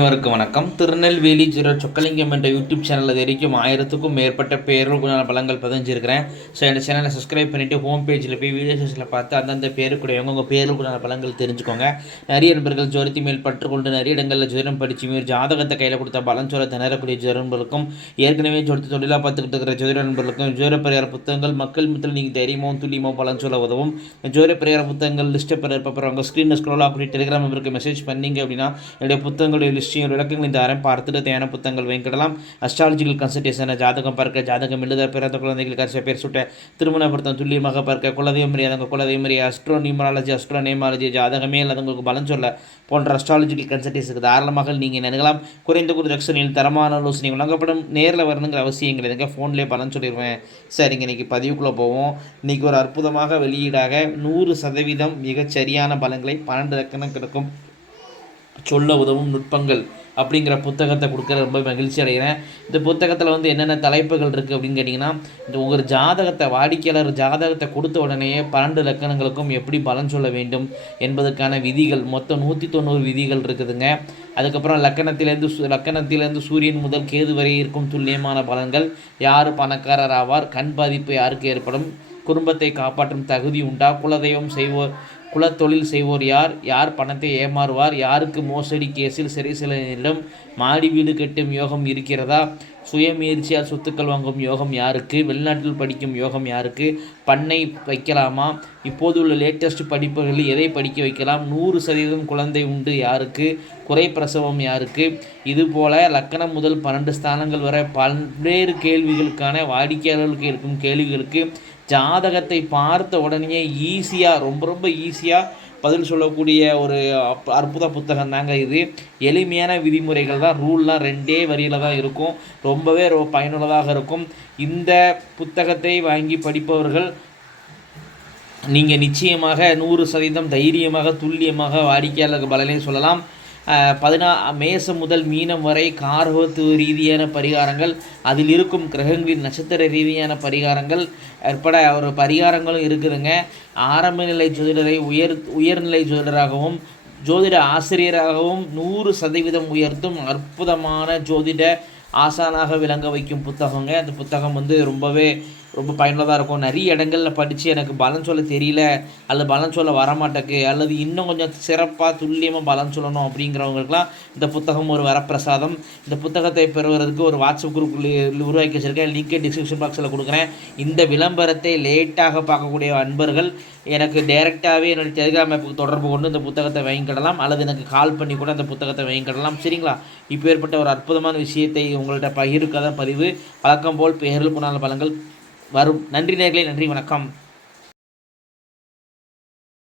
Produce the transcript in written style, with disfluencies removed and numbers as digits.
அனைவருக்கும் வணக்கம். திருநெல்வேலி சொக்கலிங்கம் என்ற யூடியூப் சேனலில் வரைக்கும் 1000க்கும் மேற்பட்ட பேருக்குண்டான பலங்கள் பதிஞ்சிருக்கிறேன். ஸோ இந்த சேனலை சப்ஸ்கிரைப் பண்ணிவிட்டு ஹோம் பேஜில் போய் வீடியோ செஷனில் பார்த்து அந்தந்த பேருக்குடையவங்க உங்கள் பேருக்குண்டான பலங்கள் தெரிஞ்சுக்கோங்க. நிறைய நண்பர்கள் ஜோதித்தி மேல் பற்றுக்கொண்டு நிறைய இடங்களில் ஜோதிடம் படித்து மீறி ஜாதகத்தை கையில் கொடுத்த பலன் சொல்ல திணறக்கூடிய ஜோதிடர்களுக்கும் ஏற்கனவே ஜோதித்து தொழிலாக பார்த்துக்கிட்டு இருக்கிற ஜோதிட நண்பர்களுக்கும் ஜோதிட பரிகார புத்தகங்கள் மக்கள் மத்தியில் நீங்கள் தைரியமும் துல்லியமும் பலன் சொல்ல உதவும். ஜோதிட பரிகார புத்தகங்கள் லிஸ்ட்டை பெறப்போ ஸ்க்ரீனில் ஸ்க்ரோல் ஆகக்கூடிய டெலிகிராம் நம்பருக்கு மெசேஜ் பண்ணிங்க அப்படின்னா என்னுடைய புத்தகங்களுடைய லிஸ்ட் விளக்கங்கள் இந்த ஆரம் பார்த்துட்டு தேவையான புத்தகங்கள் வாங்கிடலாம். அஸ்ட்ராலஜிக்கல் கன்சல்டேஷன், ஜாதகம் பார்க்க, ஜாதகம் எழுத, பிறந்த குழந்தைகளுக்கு பேர் சுட்ட, திருமண பொருத்தம் துல்லியமாக பார்க்க, குலதெய்வம் அறியாதவங்க குலதெய்வம் அறிய, அஸ்ட்ரோ நியூமராலஜி, அஸ்ட்ரோ நேமாலஜி, ஜாதகமே இல்லாதவங்களுக்கு பலன் சொல்ல போன்ற அஸ்ட்ராலஜிக்கல் கன்சல்டேஷனுக்கு தாராளமாக நீங்கள் நினைக்கலாம். குறைந்த குறைந்தனில் தரமான ஆலோசனை வழங்கப்படும். நேரில் வரணுங்கிற அவசியம் கிடையாதுங்க, ஃபோன்லேயே பலன் சொல்லிடுவேன். சரிங்க, இன்றைக்கி பதிவுக்குள்ளே போவோம். இன்றைக்கி ஒரு அற்புதமாக வெளியீடாக 100% மிகச்சரியான பலன்களை 12 கணக்கெடுக்கும் சொல்ல உதவும் நுட்பங்கள் அப்படிங்கிற புத்தகத்தை கொடுக்குற ரொம்ப மகிழ்ச்சி அடைகிறேன். இந்த புத்தகத்தில் என்னென்ன தலைப்புகள் இருக்குது அப்படின்னு கேட்டிங்கன்னா, இந்த ஒரு ஜாதகத்தை வாடிக்கையாளர் ஜாதகத்தை கொடுத்த உடனேயே 12 லக்கணங்களுக்கும் எப்படி பலன் சொல்ல வேண்டும் என்பதற்கான விதிகள், மொத்தம் 190 விதிகள் இருக்குதுங்க. அதுக்கப்புறம் லக்கணத்திலேருந்து சூரியன் முதல் கேது வரை இருக்கும் துல்லியமான பலன்கள், யார் பணக்காரர் ஆவார், கண் பாதிப்பு யாருக்கு ஏற்படும், குடும்பத்தை காப்பாற்றும் தகுதி உண்டா, குலத்தொழில் செய்வோர் யார், யார் பணத்தை ஏமாறுவார், யாருக்கு மோசடி கேஸில் சிறை செல்லும், மாடி வீடு கட்டும் யோகம் இருக்கிறதா, சுயமுயற்சியால் சொத்துக்கள் வாங்கும் யோகம் யாருக்கு, வெளிநாட்டில் படிக்கும் யோகம் யாருக்கு, பண்ணை வைக்கலாமா, இப்போது உள்ள லேட்டஸ்ட் படிப்புகளில் எதை படிக்க வைக்கலாம், 100% குழந்தை உண்டு யாருக்கு, குறை பிரசவம் யாருக்கு, இதுபோல் லக்கணம் முதல் 12 ஸ்தானங்கள் வரை பல்வேறு கேள்விகளுக்கான வாடிக்கையாளர்களுக்கு இருக்கும் கேள்விகளுக்கு ஜாதகத்தை பார்த்த உடனே ஈஸியாக ரொம்ப ஈஸியாக பதில் சொல்லக்கூடிய ஒரு அற்புத புத்தகம் தாங்க இது. எளிமையான விதிமுறைகள் தான், ரூல்லாம் 2 வரியில் தான் இருக்கும். ரொம்பவே பயனுள்ளதாக இருக்கும். இந்த புத்தகத்தை வாங்கி படிப்பவர்கள் நீங்கள் நிச்சயமாக 100% தைரியமாக துல்லியமாக வாடிக்கையாளருக்கு பலனை சொல்லலாம். மேசம் முதல் மீனம் வரை காரகத்துவ ரீதியான பரிகாரங்கள், அதில் இருக்கும் கிரகங்களின் நட்சத்திர ரீதியான பரிகாரங்கள் ஏற்பட ஒரு பரிகாரங்களும் இருக்குதுங்க. ஆரம்ப நிலை ஜோதிடரை உயர்நிலை ஜோதிடராகவும் ஜோதிட ஆசிரியராகவும் 100% உயர்த்தும் அற்புதமான ஜோதிட ஆசானாக விளங்க வைக்கும் புத்தகங்க. அந்த புத்தகம் ரொம்ப பயனுள்ளதாக இருக்கும். நிறைய இடங்களில் படித்து எனக்கு பலன் சொல்ல தெரியல, அல்லது பலன் சொல்ல வரமாட்டேக்கு, அல்லது இன்னும் கொஞ்சம் சிறப்பாக துல்லியமாக பலன் சொல்லணும் அப்படிங்கிறவங்களுக்குலாம் இந்த புத்தகம் ஒரு வரப்பிரசாதம். இந்த புத்தகத்தை பெறுவதற்கு ஒரு வாட்ஸ்அப் குரூப் உருவாக்கி வச்சுருக்கேன். லிங்க்கை டிஸ்கிரிப்ஷன் பாக்ஸில் கொடுக்குறேன். இந்த விளம்பரத்தை லேட்டாக பார்க்கக்கூடிய அன்பர்கள் எனக்கு டைரெக்டாகவே என்னுடைய டெலிகிராம் ஆப்புக்கு தொடர்பு கொண்டு இந்த புத்தகத்தை வாங்கிக்கிடலாம், அல்லது எனக்கு கால் பண்ணி கூட அந்த புத்தகத்தை வாங்கிக்கிடலாம். சரிங்களா? இப்போ ஏற்பட்ட ஒரு அற்புதமான விஷயத்தை உங்கள்கிட்ட பகிர்க்காத பதிவு. வழக்கம் போல் பெயர்களுக்குண்டான பலங்கள் வரும். நன்றி நேயர்களே, நன்றி, வணக்கம்.